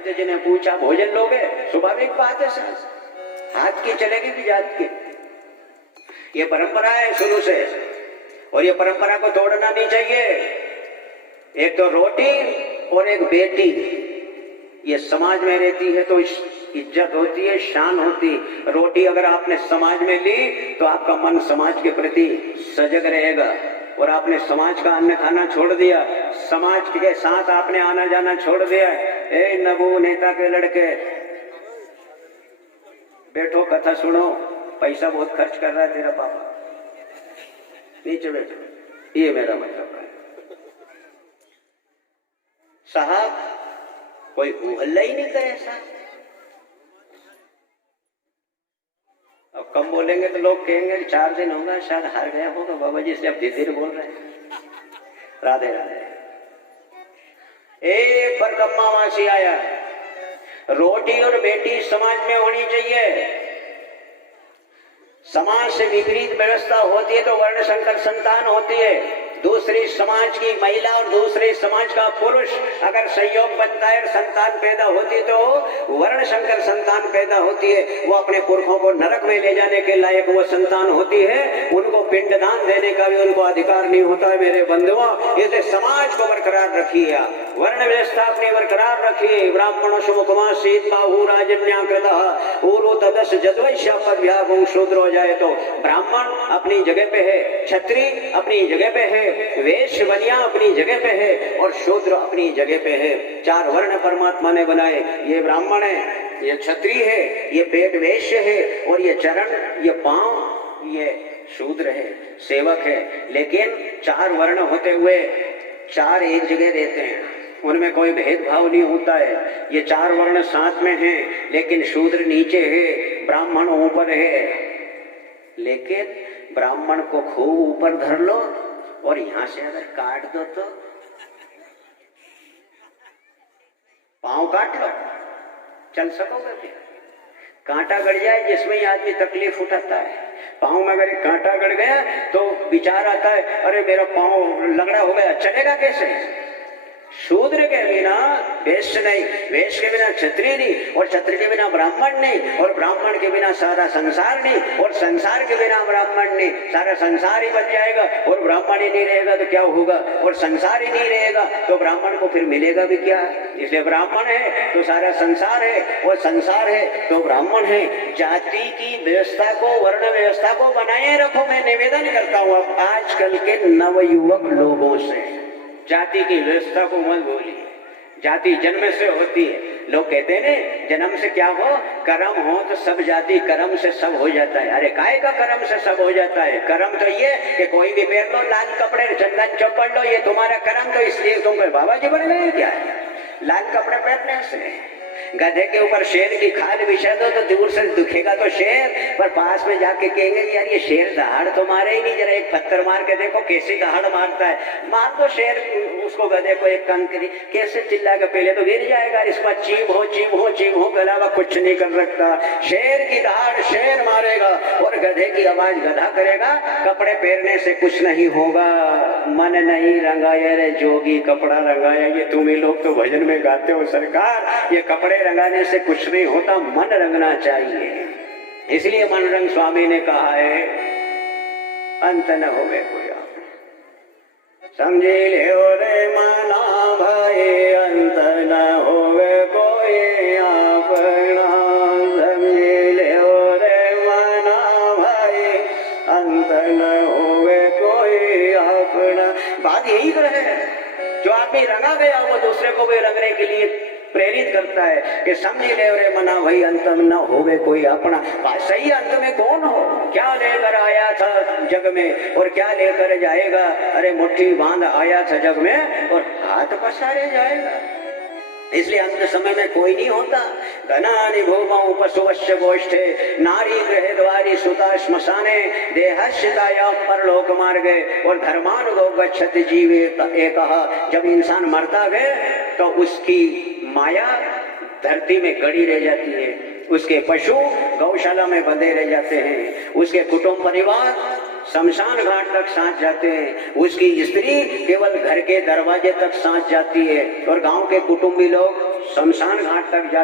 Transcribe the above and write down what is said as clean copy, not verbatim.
दैत्य जी ने पूछा भोजन लोगे? स्वाभाविक बात है सर, हाथ की चलेगी भी जात की। ये परंपरा है शुरू से, और ये परंपरा को तोड़ना नहीं चाहिए। एक तो रोटी और एक बेटी, ये समाज में रहती है तो इज्जत होती है, शान होती। रोटी अगर आपने समाज में ली तो आपका मन समाज के प्रति सजग रहेगा, और आपने समाज का अन्न खाना छोड़ दिया, समाज के साथ आपने आना जाना छोड़ दिया। ए नबू नेता के लड़के, बैठो कथा सुनो, पैसा बहुत खर्च कर रहा है तेरा पापा, नीचे बैठो, ये मेरा मतलब है। साहब कोई हल्ला ही नहीं करे साहब, अब कम बोलेंगे तो लोग कहेंगे 4 दिन होगा शायद हार गया होगा बाबा जी से, अब धीरे धीरे बोल रहे हैं। राधे राधे। एक पर कम्मावासी आया, रोटी और बेटी समाज में होनी चाहिए। समाज से विपरीत व्यवस्था होती है तो वर्ण संकर संतान होती है। दूसरी समाज की महिला और दूसरे समाज का पुरुष अगर संयोग बनता है और संतान पैदा होती है तो वर्ण संकर संतान पैदा होती है। वो अपने पुरखों को नरक में ले जाने के लायक वो संतान होती है, उनको पिंडदान देने का भी उनको अधिकार नहीं होता है। मेरे बंधुओं, इसे समाज को बरकरार रखिए, वर्ण व्यवस्था अपनी बरकरार रखिए। ब्राह्मणों सुमुखमा शीत बाहु राजन्याकृतः ऊरु तदस जद्वैश्य पद्भ्यागुं शूद्र हो जाए तो ब्राह्मण अपनी जगह पे है, क्षत्रिय अपनी जगह पे है, वैश्य बनिया अपनी जगह पे है और शूद्र अपनी जगह पे है। 4 वर्ण परमात्मा ने बनाए, ये ब्राह्मण है, ये क्षत्रिय है, ये पेट वैश्य है, और ये चरण, ये पांव, ये शूद्र है, सेवक है। लेकिन 4 वर्ण होते हुए 4 एक जगह रहते हैं, उनमें कोई भेदभाव नहीं होता है। ये 4 वर्ण साथ में हैं, लेकिन शूद्र नीचे है, ब्राह्मण ऊपर है। लेकिन ब्राह्मण को खूब ऊपर धर लो और यहां से अगर काट दो तो पांव काट लो, चल सकोगे क्या? कांटा गड़ जाए जिसमें आदमी तकलीफ उठाता है, पांव में अगर कांटा गड़ गया तो विचार आता है अरे मेरा पांव लगड़ा हो गया, चलेगा कैसे? शूद्र के बिना वैश्य नहीं, वैश्य के बिना क्षत्रिय नहीं, और क्षत्रिय के बिना ब्राह्मण नहीं, और ब्राह्मण के बिना सारा संसार नहीं, और संसार के बिना ब्राह्मण नहीं, सारा संसार ही बच जाएगा। और ब्राह्मण ही नहीं रहेगा तो क्या होगा? और संसार ही नहीं रहेगा तो ब्राह्मण को फिर मिलेगा भी क्या? इसलिए ब्राह्मण है तो सारा संसार है, और संसार है तो ब्राह्मण है। जाति की व्यवस्था को, वर्ण व्यवस्था को बनाए रखो। मैं निवेदन करता हूँ अब आजकल के नवयुवक लोगों से, जाति की व्यवस्था को मत बोलिए। जाति जन्म से होती है। लोग कहते हैं ना जन्म से क्या हो, कर्म हो तो सब जाति, कर्म से सब हो जाता है। अरे काय का कर्म से सब हो जाता है? कर्म तो ये कि कोई भी पहन लो लाल कपड़े, चंदन चौपड़ लो, ये तुम्हारा कर्म। तो इसलिए तुम बाबा जी बन गए क्या लाल कपड़े पहनने से? गधे के ऊपर शेर की खाल बिछा दो तो दूर से दिखेगा तो शेर, पर पास में जाके कहेंगे यार ये शेर दहाड़ तो मारे ही नहीं, जरा एक पत्थर मार के देखो कैसी दहाड़ मारता है। मार दो शेर उसको, गधे को एक कंकरी, कैसे चिल्लाएगा? पहले तो गिर जाएगा, इसका चीम हो चीम हो चीम हो के अलावा कुछ नहीं कर सकता। शेर की दहाड़ शेर मारेगा और गधे की आवाज गधा करेगा। कपड़े पहनने से कुछ नहीं होगा। मन नहीं रंगाया रे जोगी कपड़ा रंगाया, ये तुम ही लोग तो भजन में गाते हो सरकार। ये कपड़े रंगाने से कुछ नहीं होता, मन रंगना चाहिए। इसलिए मन रंग स्वामी ने कहा है अंत न होवे कोई समझे ले रे मना भाई, अंत न होवे कोई अपना। समझे ले रे मना भाई, अंत न होवे कोई अपना। बात यही तो है, जो आदमी रंगा गया वो दूसरे को भी रंगने के लिए प्रेरित करता है कि समझ ले रे मना भाई, अंत न होवे कोई अपना। सही अंत में कौन हो? क्या लेकर आया था जग में और क्या लेकर जाएगा? अरे मुट्ठी बांध आया था जग में और हाथ पसारे जाएगा। इसलिए अंत समय में कोई नहीं होता। धनानि भूमौ पशुवश्य गोष्ठे, नारी गृह द्वारी सुता श्मशाने, देहश्चितायां परलोक मार्गे और धर्मानुगो गच्छति जीवे एकः। जब इंसान मरता है तो उसकी माया धरती में गड़ी रह जाती है, उसके पशु गौशाला में बंधे रह जाते हैं, उसके कुटुंब परिवार शमशान घाट तक सांस जाते हैं, उसकी स्त्री केवल घर के दरवाजे तक सांस जाती है और गांव के कुटुंबी लोग शमशान घाट तक जा